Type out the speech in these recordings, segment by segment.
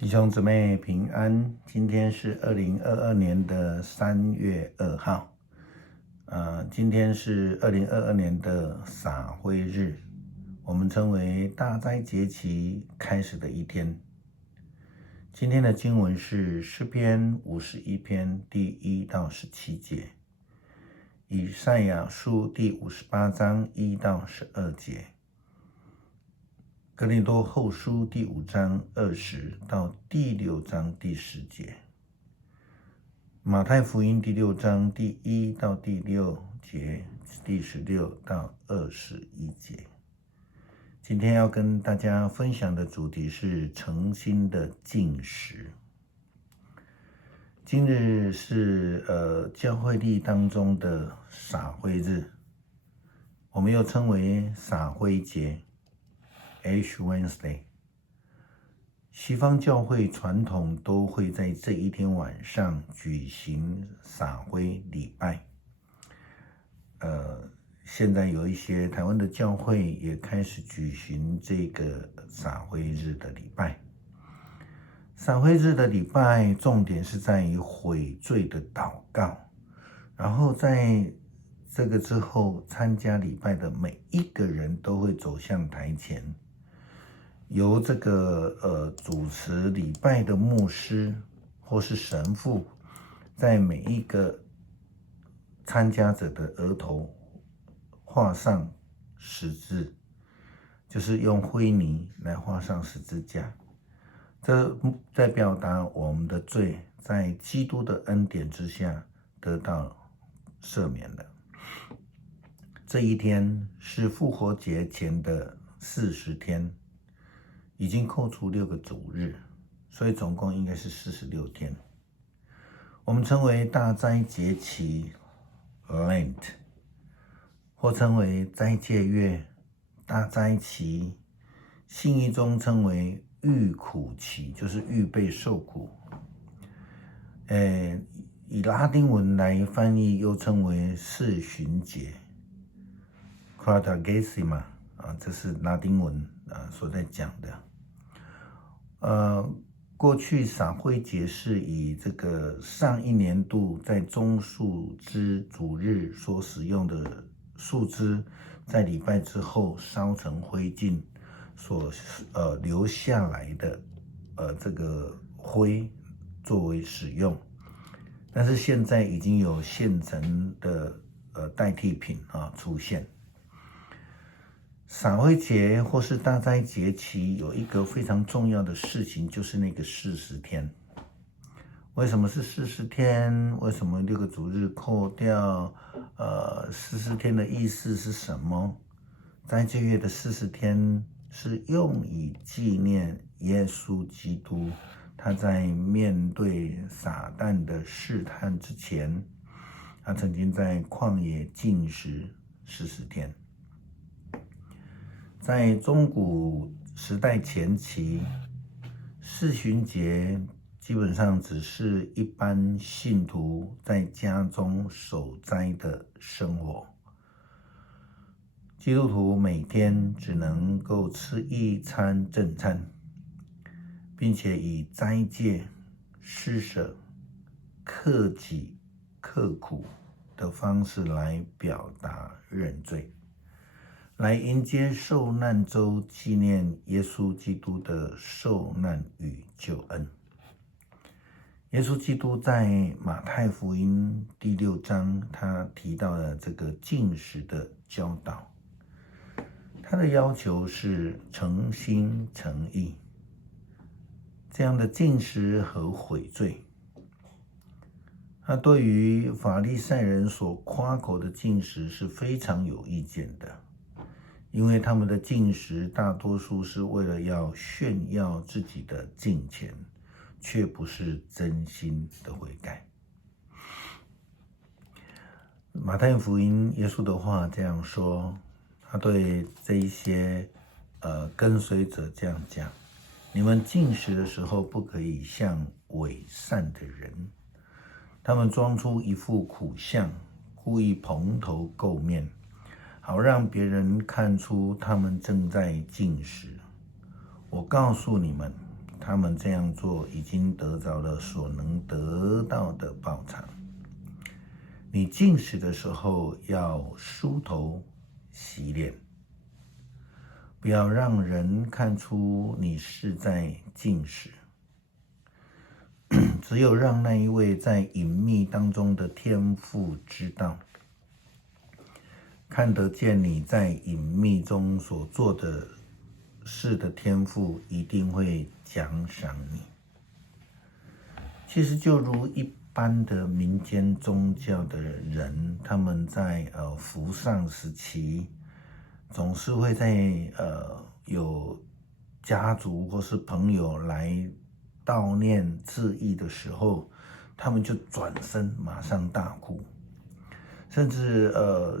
弟兄姊妹平安，今天是2022年的3月2号，今天是2022年的撒灰日，我们称为大斋节期开始的一天。今天的经文是诗篇51篇第1到17节，以赛亚书第58章1到12节，哥林多后书第5章20到第6章第10节，马太福音第6章第1到第6节，第16到21节。今天要跟大家分享的主题是诚心的禁食。今日是教会历当中的撒灰日，我们又称为撒灰节 Ash Wednesday。 西方教会传统都会在这一天晚上举行撒灰礼拜。现在有一些台湾的教会也开始举行这个撒灰日的礼拜。撒灰日的礼拜重点是在于悔罪的祷告，然后在这个之后，参加礼拜的每一个人都会走向台前，由这个主持礼拜的牧师或是神父，在每一个参加者的额头画上十字，就是用灰泥来画上十字架，这在表达我们的罪在基督的恩典之下得到赦免了。这一天是复活节前的40天，已经扣除6个主日，所以总共应该是46天。我们称为大斋节期 Lent， 或称为斋戒月、大斋期，信义中称为预苦期，就是预备受苦。以拉丁文来翻译，又称为四旬节 Quadragesima， 这是拉丁文所在讲的。过去撒灰节是以这个上一年度在棕树枝主日所使用的树枝，在礼拜之后烧成灰烬所留下来的这个灰作为使用，但是现在已经有现成的代替品出现。撒灰节或是大斋节期有一个非常重要的事情，就是那个40天。为什么是40天？为什么6个主日扣掉？40天的意思是什么？斋戒月的40天是用以纪念耶稣基督，他在面对撒旦的试探之前，他曾经在旷野禁食40天。在中古时代前期，四旬节基本上只是一般信徒在家中守斋的生活。基督徒每天只能够吃一餐正餐，并且以斋戒、施舍、克己、克苦的方式来表达认罪，来迎接受难周，纪念耶稣基督的受难与救恩。耶稣基督在马太福音第6章，他提到了这个禁食的教导。他的要求是诚心诚意，这样的禁食和悔罪。他对于法利赛人所夸口的禁食是非常有意见的，因为他们的禁食大多数是为了要炫耀自己的敬虔，却不是真心的悔改。马太福音耶稣的话这样说，他对这一些跟随者这样讲：你们禁食的时候，不可以像伪善的人，他们装出一副苦相，故意蓬头垢面，好让别人看出他们正在禁食。我告诉你们，他他们这样做已经得着了所能得到的报偿。你禁食的时候要梳头洗脸，不要让人看出你是在禁食。只有让那一位在隐秘当中的天父知道，看得见你在隐秘中所做的事的天父一定会奖赏你。其实就如一般的民间宗教的人，他们在服丧时期，总是会在有家族或是朋友来悼念致意的时候，他们就转身马上大哭。甚至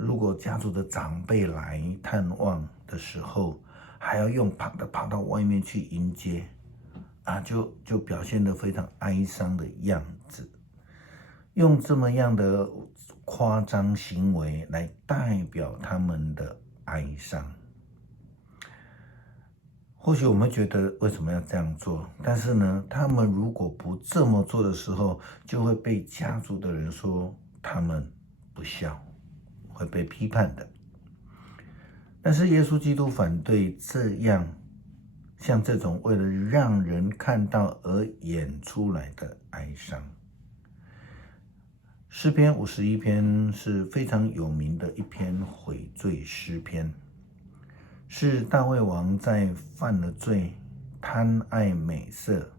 如果家族的长辈来探望的时候，还要用跑到外面去迎接就表现得非常哀伤的样子，用这么样的夸张行为来代表他们的哀伤。或许我们觉得为什么要这样做，但是呢，他们如果不这么做的时候，就会被家族的人说他们不孝，会被批判的。但是耶稣基督反对像这种为了让人看到而演出来的哀伤。诗篇51篇是非常有名的一篇悔罪诗篇，是大卫王在犯了罪，贪爱美色，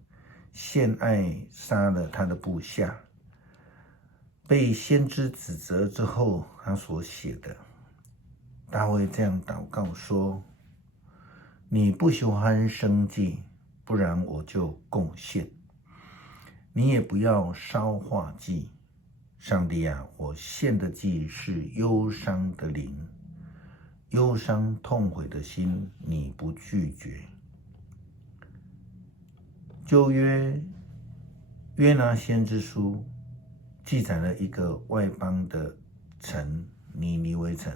献爱杀了他的部下，被先知指责之后他所写的。大卫这样祷告说，你不喜欢牲祭，不然我就贡献，你也不要烧化祭。上帝啊，我献的祭是忧伤的灵，忧伤痛悔的心，你不拒绝。旧约约拿先知书记载了一个外邦的城尼尼微城，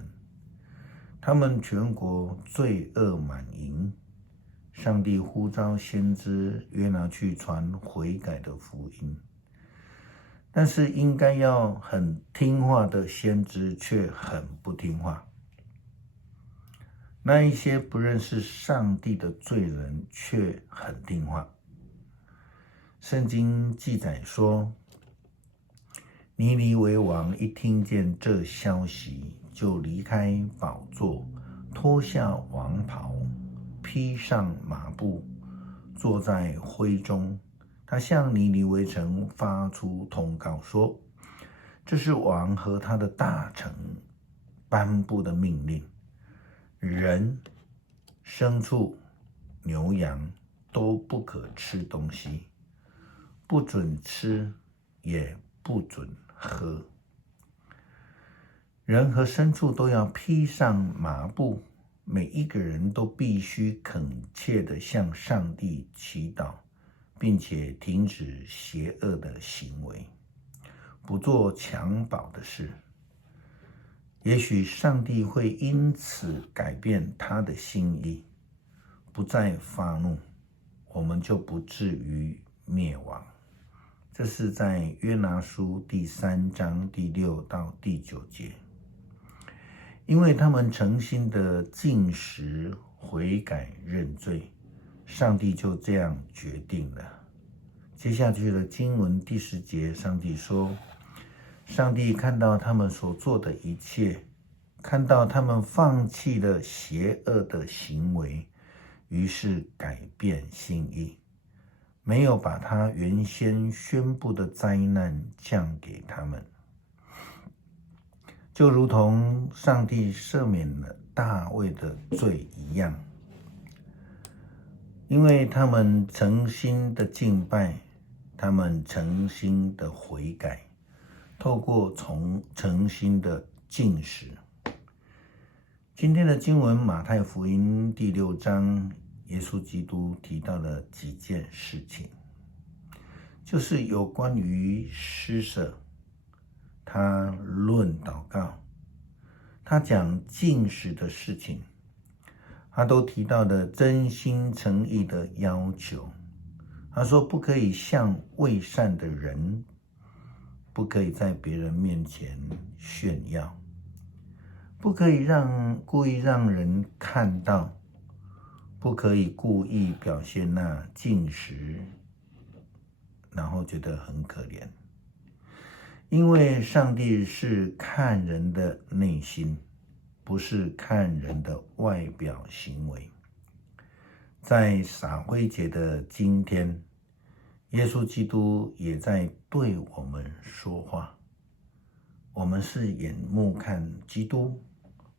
他们全国罪恶满盈，上帝呼召先知约拿去传悔改的福音，但是应该要很听话的先知却很不听话，那一些不认识上帝的罪人却很听话。圣经记载说，尼尼微王一听见这消息，就离开宝座，脱下王袍，披上麻布，坐在灰中。他向尼尼微城发出通告说，这是王和他的大臣颁布的命令，人、牲畜、牛羊都不可吃东西，不准吃，也不准喝。人和牲畜都要披上麻布，每一个人都必须恳切地向上帝祈祷，并且停止邪恶的行为，不做强暴的事。也许上帝会因此改变他的心意，不再发怒，我们就不至于灭亡。这是在约拿书第3章第6到第9节。因为他们诚心的禁食、悔改、认罪，上帝就这样决定了。接下去的经文第10节，上帝说，上帝看到他们所做的一切，看到他们放弃了邪恶的行为，于是改变心意，没有把他原先宣布的灾难降给他们，就如同上帝赦免了大卫的罪一样。因为他们诚心的敬拜，他们诚心的悔改，透过诚心的禁食。今天的经文马太福音第6章，耶稣基督提到了几件事情，就是有关于施舍，他论祷告，他讲禁食的事情，他都提到的真心诚意的要求，他说不可以向未善的人，不可以在别人面前炫耀，不可以故意让人看到，不可以故意表现那进食，然后觉得很可怜。因为上帝是看人的内心，不是看人的外表行为。在撒灰节的今天，耶稣基督也在对我们说话。我们是眼目看基督，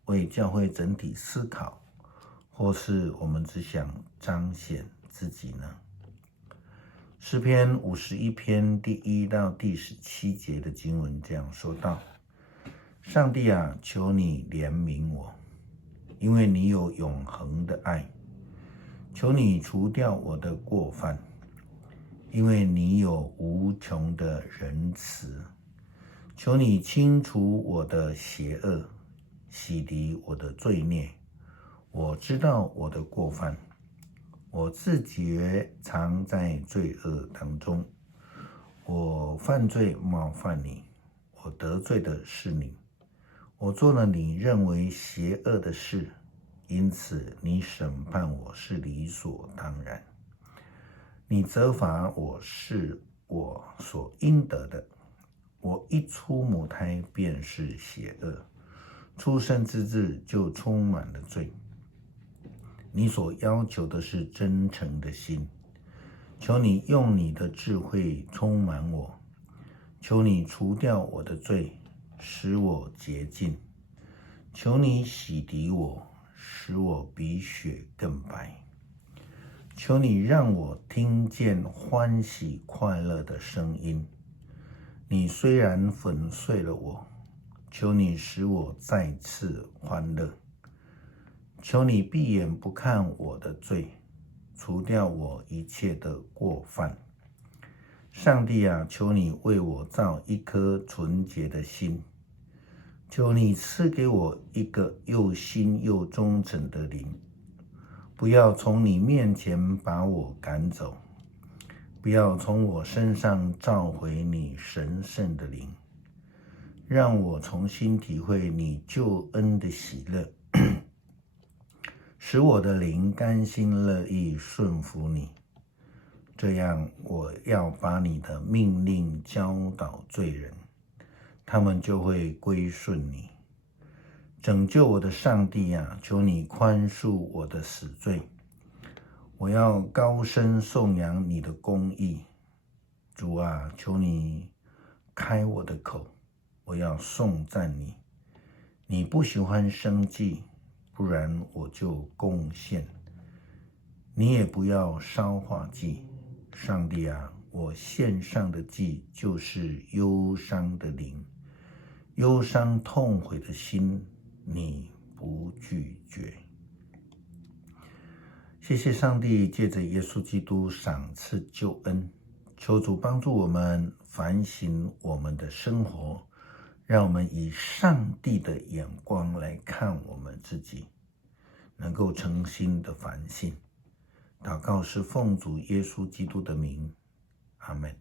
为教会整体思考，或是我们只想彰显自己呢？诗篇51篇第1到第17节的经文这样说道：上帝啊，求你怜悯我，因为你有永恒的爱。求你除掉我的过犯，因为你有无穷的仁慈。求你清除我的邪恶，洗涤我的罪孽。我知道我的过犯，我自觉藏在罪恶当中。我犯罪冒犯你，我得罪的是你，我做了你认为邪恶的事，因此你审判我是理所当然。你责罚我是我所应得的。我一出母胎便是邪恶，出生之日就充满了罪。你所要求的是真诚的心，求你用你的智慧充满我，求你除掉我的罪，使我洁净，求你洗涤我，使我比雪更白。求你让我听见欢喜快乐的声音。你虽然粉碎了我，求你使我再次欢乐。求你闭眼不看我的罪，除掉我一切的过犯。上帝啊，求你为我造一颗纯洁的心，求你赐给我一个又新又忠诚的灵，不要从你面前把我赶走，不要从我身上召回你神圣的灵，让我重新体会你救恩的喜乐，使我的灵甘心乐意顺服你。这样，我要把你的命令教导罪人，他们就会归顺你。拯救我的上帝啊，求你宽恕我的死罪。我要高声颂扬你的公义。主啊，求你开我的口，我要颂赞你。你不喜欢生祭，不然我就贡献。你也不要烧化祭。上帝啊，我献上的祭就是忧伤的灵，忧伤痛悔的心，你不拒绝。谢谢上帝借着耶稣基督赏赐救恩，求主帮助我们反省我们的生活，让我们以上帝的眼光来看我们自己，能够诚心的反省。祷告是奉主耶稣基督的名，阿们。